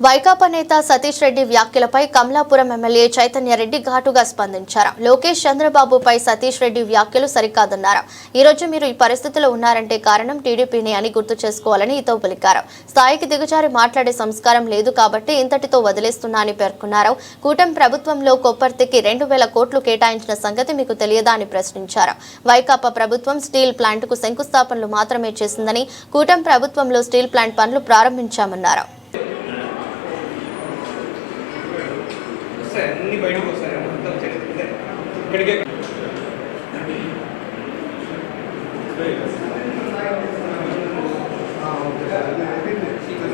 వైకాపా నేత సతీష్ రెడ్డి వ్యాఖ్యలపై కమలాపురం ఎమ్మెల్యే చైతన్య రెడ్డి ఘాటుగా స్పందించారు. లోకేష్ చంద్రబాబుపై సతీష్ రెడ్డి వ్యాఖ్యలు సరికాదన్నారు. ఈ రోజు మీరు ఈ పరిస్థితిలో ఉన్నారంటే కారణం టీడీపీని అని గుర్తు చేసుకోవాలని ఇతో పలికారు. స్థాయికి దిగజారి మాట్లాడే సంస్కారం లేదు కాబట్టి ఇంతటితో వదిలేస్తున్నా అని పేర్కొన్నారు. కూటమి ప్రభుత్వంలో కొప్పర్తికి రెండు వేల కోట్లు కేటాయించిన సంగతి మీకు తెలియదా అని ప్రశ్నించారు. వైకాపా ప్రభుత్వం స్టీల్ ప్లాంట్కు శంకుస్థాపనలు మాత్రమే చేసిందని కూటమి ప్రభుత్వంలో స్టీల్ ప్లాంట్ పనులు ప్రారంభించామన్నారు. వస్తాయి అన్ని బయటకు వస్తాయి మొత్తం చెప్తే ఇక్కడికే.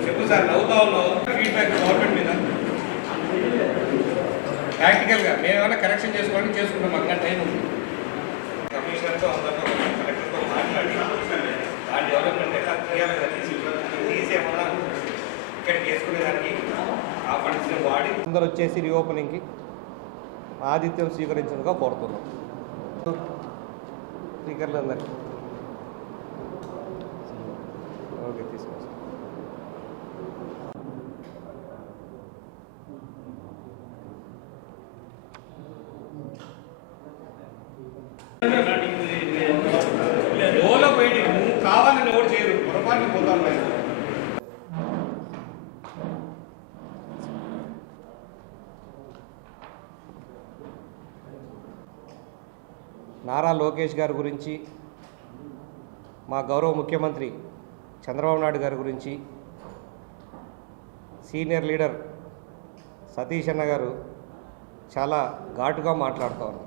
చెప్పు సార్ నవ్వుతా ఉన్నావు ఫీడ్బ్యాక్ గవర్నమెంట్ మీద? ప్రాక్టికల్గా మేము ఏమైనా కరెక్షన్ చేసుకోవాలని చేసుకుంటాం మాకు టైం ఉంది? కమిషనర్తో అందరితో కలెక్టర్తో మాట్లాడి దాని డెవలప్మెంట్ ఎట్లా తీయాలి కదా తీసి తీసి ఏమన్నా ఇక్కడికి అందరు వచ్చేసి రీఓపెనింగ్కి ఆతిథ్యం స్వీకరించడంగా కోరుతున్నాం. స్పీకర్లు అందరికీ ఓకే తీసుకొస్తాం. లోలో నారా లోకేష్ గారి గురించి మా గౌరవ ముఖ్యమంత్రి చంద్రబాబు నాయుడు గారి గురించి సీనియర్ లీడర్ సతీష్ అన్న గారు చాలా ఘాటుగా మాట్లాడుతూ ఉన్నారు.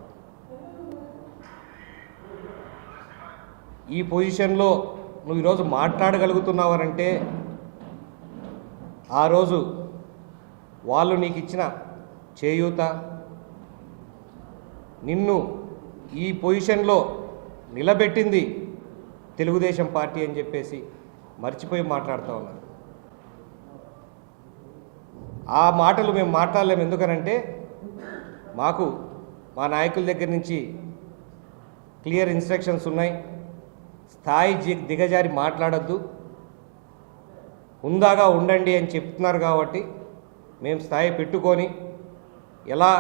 ఈ పొజిషన్లో నువ్వు ఈరోజు మాట్లాడగలుగుతున్నావనంటే ఆ రోజు వాళ్ళు నీకు ఇచ్చిన చేయూత నిన్ను ఈ పొజిషన్లో నిలబెట్టింది తెలుగుదేశం పార్టీ అని చెప్పేసి మర్చిపోయి మాట్లాడుతూ ఉన్నారు. ఆ మాటలు మేము మాట్లాడలేము ఎందుకనంటే మాకు మా నాయకుల దగ్గర నుంచి క్లియర్ ఇన్స్ట్రక్షన్స్ ఉన్నాయి. స్థాయి దిగజారి మాట్లాడొద్దు. హుందాగా ఉండండి అని చెప్తున్నారు కాబట్టి మేము స్థాయి పెట్టుకొని ఎలా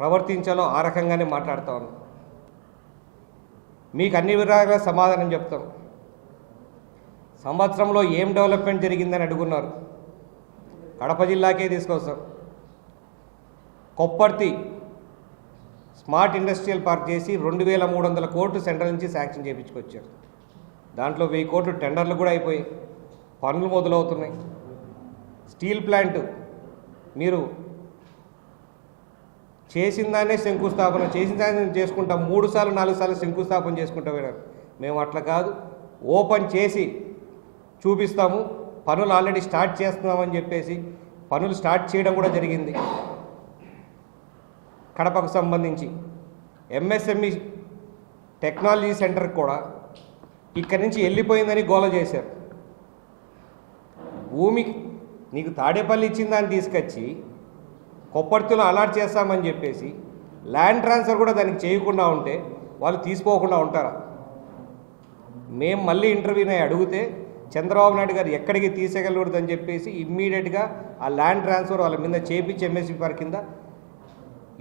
ప్రవర్తించాలో ఆ రకంగానే మాట్లాడుతూ ఉన్నాం. మీకు అన్ని విధాలుగా సమాధానం చెప్తాం. సంవత్సరంలో ఏం డెవలప్మెంట్ జరిగిందని అడుగున్నారు. కడప జిల్లాకే తీసుకొస్తాం. కొప్పర్తి స్మార్ట్ ఇండస్ట్రియల్ పార్క్ చేసి రెండు వేల మూడు వందల కోట్లు సెంట్రల్ నుంచి శాంక్షన్ చేయించుకొచ్చారు దాంట్లో వెయ్యి కోట్లు టెండర్లు కూడా అయిపోయి పనులు మొదలవుతున్నాయి. స్టీల్ ప్లాంట్ మీరు చేసిన దాన్నే శంకుస్థాపన చేసిన దాన్ని చేసుకుంటాం మూడు సార్లు నాలుగు సార్లు శంకుస్థాపన చేసుకుంటా పోయినారు మేము అట్లా కాదు. ఓపెన్ చేసి చూపిస్తాము. పనులు ఆల్రెడీ స్టార్ట్ చేస్తున్నామని చెప్పేసి పనులు స్టార్ట్ చేయడం కూడా జరిగింది. కడపకు సంబంధించి ఎంఎస్ఎంఈ టెక్నాలజీ సెంటర్ కూడా ఇక్కడి నుంచి వెళ్ళిపోయిందని గోల చేశారు. భూమి నీకు తాడేపల్లి ఇచ్చిన దాన్ని తీసుకొచ్చి కొప్పర్తిలో అలాట్ చేస్తామని చెప్పేసి ల్యాండ్ ట్రాన్స్ఫర్ కూడా దానికి చేయకుండా ఉంటే వాళ్ళు తీసుకోకుండా ఉంటారా? మేము మళ్ళీ ఇంటర్వ్యూని అడిగితే చంద్రబాబు నాయుడు గారు ఎక్కడికి తీసేయగలకూడదని చెప్పేసి ఇమ్మీడియట్గా ఆ ల్యాండ్ ట్రాన్స్ఫర్ వాళ్ళ మీద చేపించి ఎంఎస్సీ పార్ కింద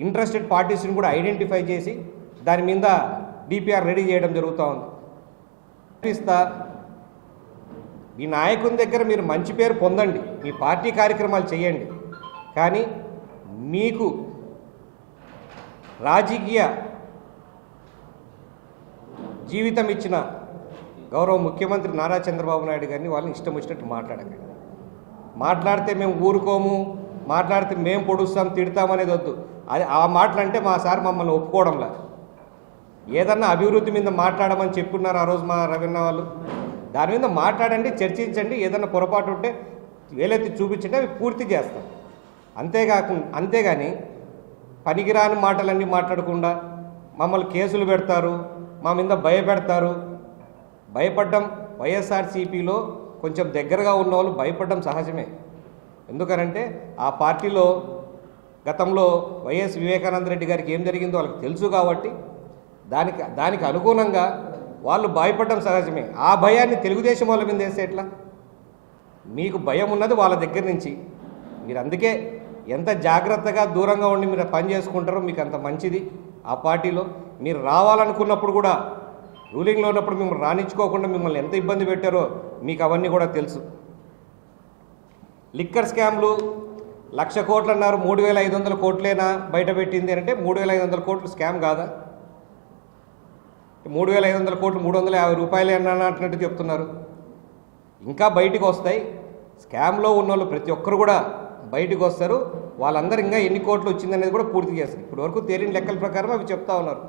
ఇంట్రెస్టెడ్ పార్టీస్ని కూడా ఐడెంటిఫై చేసి దాని మీద డిపిఆర్ రెడీ చేయడం జరుగుతూ ఉంది. ఇస్తా మీ నాయకుని దగ్గర మీరు మంచి పేరు పొందండి మీ పార్టీ కార్యక్రమాలు చేయండి. కానీ మీకు రాజకీయ జీవితం ఇచ్చిన గౌరవ ముఖ్యమంత్రి నారా చంద్రబాబు నాయుడు గారిని వాళ్ళని ఇష్టం వచ్చినట్టు మాట్లాడకండి మాట్లాడితే మేము ఊరుకోము మాట్లాడితే మేము పొడుస్తాం తిడతాం అనేది వద్దు. అది ఆ మాటలంటే మా సార్ మమ్మల్ని ఒప్పుకోవడంలా. ఏదన్నా అభివృద్ధి మీద మాట్లాడమని చెప్పున్నారు ఆ రోజు మా రవీణ వాళ్ళు. దాని మీద మాట్లాడండి చర్చించండి ఏదన్నా పొరపాటు ఉంటే వేలెత్తి చూపించండి అవి పూర్తి చేస్తాం. అంతేకాకుండా అంతేగాని పనికిరాని మాటలన్నీ మాట్లాడకుండా మమ్మల్ని కేసులు పెడతారు మా మీద భయపెడతారు. భయపడ్డం వైఎస్ఆర్సీపీలో కొంచెం దగ్గరగా ఉన్న వాళ్ళు భయపడడం సహజమే. ఎందుకనంటే ఆ పార్టీలో గతంలో వైఎస్ వివేకానంద రెడ్డి గారికి ఏం జరిగిందో వాళ్ళకి తెలుసు కాబట్టి దానికి దానికి అనుగుణంగా వాళ్ళు భయపడడం సహజమే. ఆ భయాన్ని తెలుగుదేశం వాళ్ళ మీద వేస్తే ఎట్లా? మీకు భయం ఉన్నది వాళ్ళ దగ్గర నుంచి. మీరు అందుకే ఎంత జాగ్రత్తగా దూరంగా ఉండి మీరు పని చేసుకుంటారో మీకు అంత మంచిది. ఆ పార్టీలో మీరు రావాలనుకున్నప్పుడు కూడా రూలింగ్లో ఉన్నప్పుడు మిమ్మల్ని రాణించుకోకుండా మిమ్మల్ని ఎంత ఇబ్బంది పెట్టారో మీకు అవన్నీ కూడా తెలుసు. లిక్కర్ స్కామ్లు లక్ష కోట్లు అన్నారు మూడు వేల ఐదు వందల కోట్లేనా బయట పెట్టింది అంటే మూడు వేల ఐదు వందల కోట్లు స్కామ్ కాదా? మూడు వేల ఐదు వందల కోట్లు మూడు వందల యాభై రూపాయలే అన్నట్టు చెప్తున్నారు. ఇంకా బయటికి వస్తాయి. స్కామ్లో ఉన్న వాళ్ళు ప్రతి ఒక్కరు కూడా బయటకు వస్తారు వాళ్ళందరూ ఇంకా ఎన్ని కోట్లు వచ్చిందనేది కూడా పూర్తి చేస్తారు. ఇప్పటి వరకు తేలిన లెక్కల ప్రకారం అవి చెప్తా ఉన్నారు.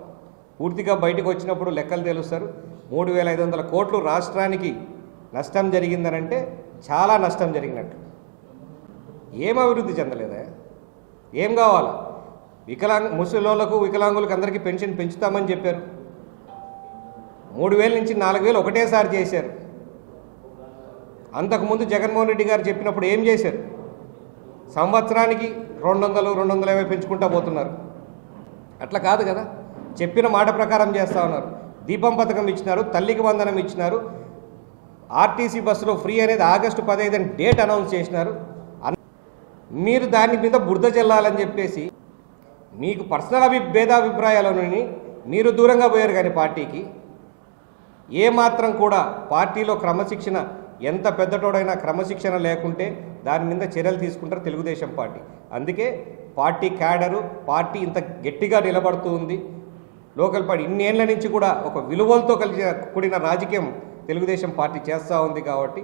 పూర్తిగా బయటకు వచ్చినప్పుడు లెక్కలు తెలుస్తారు. మూడు వేల ఐదు వందల కోట్లు రాష్ట్రానికి నష్టం జరిగిందనంటే చాలా నష్టం జరిగినట్లు ఏం అభివృద్ధి చెందలేదా? ఏం కావాలా? వికలాంగ ముసలోళ్ళకు వికలాంగులకు అందరికీ పెన్షన్ పెంచుతామని చెప్పారు. మూడు వేల నుంచి నాలుగు వేలు ఒకటేసారి చేశారు. అంతకుముందు జగన్మోహన్ రెడ్డి గారు చెప్పినప్పుడు ఏం చేశారు? సంవత్సరానికి రెండు వందలు రెండు వందల యాభై పెంచుకుంటా పోతున్నారు. అట్లా కాదు కదా. చెప్పిన మాట ప్రకారం చేస్తూ ఉన్నారు. దీపం పథకం ఇచ్చినారు తల్లికి వందనం ఇచ్చినారు. ఆర్టీసీ బస్సులో ఫ్రీ అనేది ఆగస్టు పదహైదు అని డేట్ అనౌన్స్ చేసినారు. మీరు దాని మీద బురద చెల్లాలని చెప్పేసి మీకు పర్సనల్ అభి భేదాభిప్రాయాలని మీరు దూరంగా పోయారు కానీ పార్టీకి. ఏమాత్రం కూడా పార్టీలో క్రమశిక్షణ ఎంత పెద్దటోడైనా క్రమశిక్షణ లేకుంటే దాని మీద చర్యలు తీసుకుంటారు తెలుగుదేశం పార్టీ. అందుకే పార్టీ క్యాడరు పార్టీ ఇంత గట్టిగా నిలబడుతూ ఉంది లోకల్ పార్టీ ఇన్నేళ్ళ నుంచి కూడా ఒక విలువలతో కలిసి కూడిన రాజకీయం తెలుగుదేశం పార్టీ చేస్తూ ఉంది కాబట్టి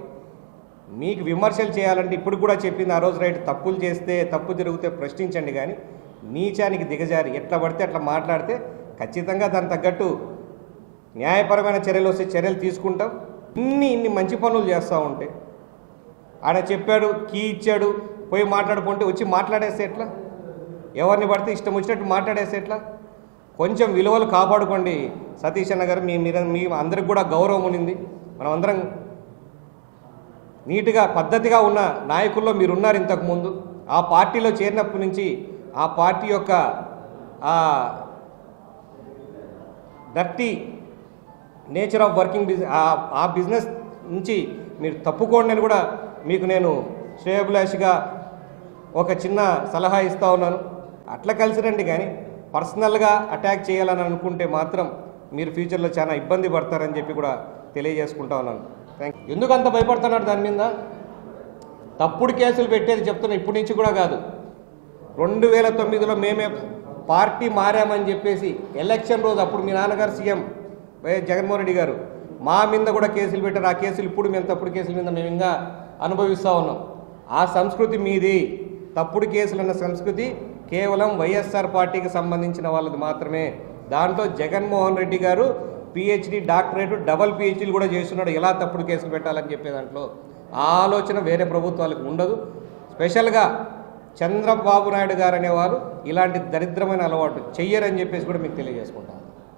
మీకు విమర్శలు చేయాలంటే ఇప్పుడు కూడా చెప్పింది ఆ రోజు రైట్ తప్పులు చేస్తే తప్పు జరిగితే ప్రశ్నించండి కానీ నీచానికి దిగజారి ఎట్లా పడితే అట్లా మాట్లాడితే ఖచ్చితంగా దానికి తగ్గట్టు న్యాయపరమైన చర్యలు వస్తే చర్యలు తీసుకుంటాం. ఇన్ని ఇన్ని మంచి పనులు చేస్తూ ఉంటే ఆడ చెప్పాడు కీ ఇచ్చాడు పోయి మాట్లాడుకుంటే వచ్చి మాట్లాడేస్తే ఎట్లా? ఎవరిని పడితే ఇష్టం వచ్చినట్టు మాట్లాడేస్తే ఎట్లా? కొంచెం విలువలు కాపాడుకోండి. సతీష్ అన్న గారు మీ మీద మీ అందరికి కూడా గౌరవం ఉన్నింది. మనం అందరం నీట్గా పద్ధతిగా ఉన్న నాయకుల్లో మీరు ఉన్నారు ఇంతకుముందు ఆ పార్టీలో చేరినప్పటి నుంచి ఆ పార్టీ యొక్క ఆ dirty nature of working business ఆ బిజినెస్ నుంచి మీరు తప్పుకోండి అని కూడా మీకు నేను శ్రేయభిలాషిగా ఒక చిన్న సలహా ఇస్తా ఉన్నాను. అట్లా కలిసి రండి కానీ పర్సనల్గా అటాక్ చేయాలని అనుకుంటే మాత్రం మీరు ఫ్యూచర్లో చాలా ఇబ్బంది పడతారని చెప్పి కూడా తెలియజేసుకుంటా ఉన్నాను. థ్యాంక్ ఎందుకు అంత భయపడుతున్నాడు దాని మీద? తప్పుడు కేసులు పెట్టేది చెప్తున్నా ఇప్పటి నుంచి కూడా కాదు. రెండు వేల తొమ్మిదిలో మేమే పార్టీ మారామని చెప్పేసి ఎలక్షన్ రోజు అప్పుడు మీ నాన్నగారు సీఎం వైఎస్ జగన్మోహన్ రెడ్డి గారు మా మీద కూడా కేసులు పెట్టారు. ఆ కేసులు ఇప్పుడు మేము తప్పుడు కేసుల మీద మేము ఇంకా అనుభవిస్తూ ఉన్నాం. ఆ సంస్కృతి మీది. తప్పుడు కేసులున్న సంస్కృతి కేవలం వైఎస్ఆర్ పార్టీకి సంబంధించిన వాళ్ళది మాత్రమే. దాంట్లో జగన్మోహన్ రెడ్డి గారు పిహెచ్డి డాక్టరేట్ డబల్ పిహెచ్డీలు కూడా చేస్తున్నాడు. ఎలా తప్పుడు కేసులు పెట్టాలని చెప్పే దాంట్లో ఆ ఆలోచన వేరే ప్రభుత్వాలకు ఉండదు. స్పెషల్గా చంద్రబాబు నాయుడు గారు అనేవారు ఇలాంటి దరిద్రమైన అలవాటు చెయ్యరని చెప్పేసి కూడా మీకు తెలియజేసుకుంటాను.